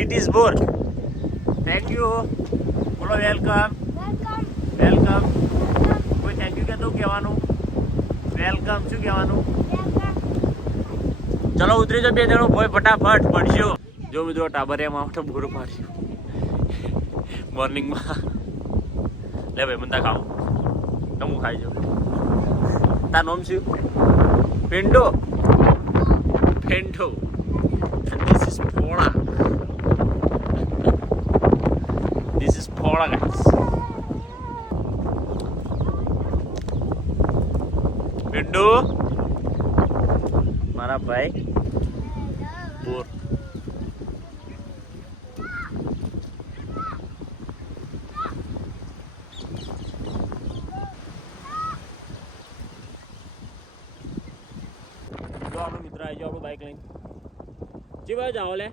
It is bore. Thank you. બોલો welcome. Welcome. કોઈ thank you કહેતું કહેવાનું? વેલકમ શું કહેવાનું? ચલો ઉતરી જાઓ બે જણો ભાઈ ફટાફટ પડશો. જો મિત્રો ટાબરિયામાં તો બોર પાડ્યું મોર્નિંગમાં. લે ભાઈ મંદા ખાઉં તો હું ખાઈ જાઉં. તાર નામ શું? પેન્ટો. પેન્ટો. This is Pola. This is Pola, guys. પેન્ટો મારા ભાઈ બોર. જો આપણો મિત્ર આવી જાઓ આપણું બાઈક લઈને. જી ભાઈ જાઓ લે.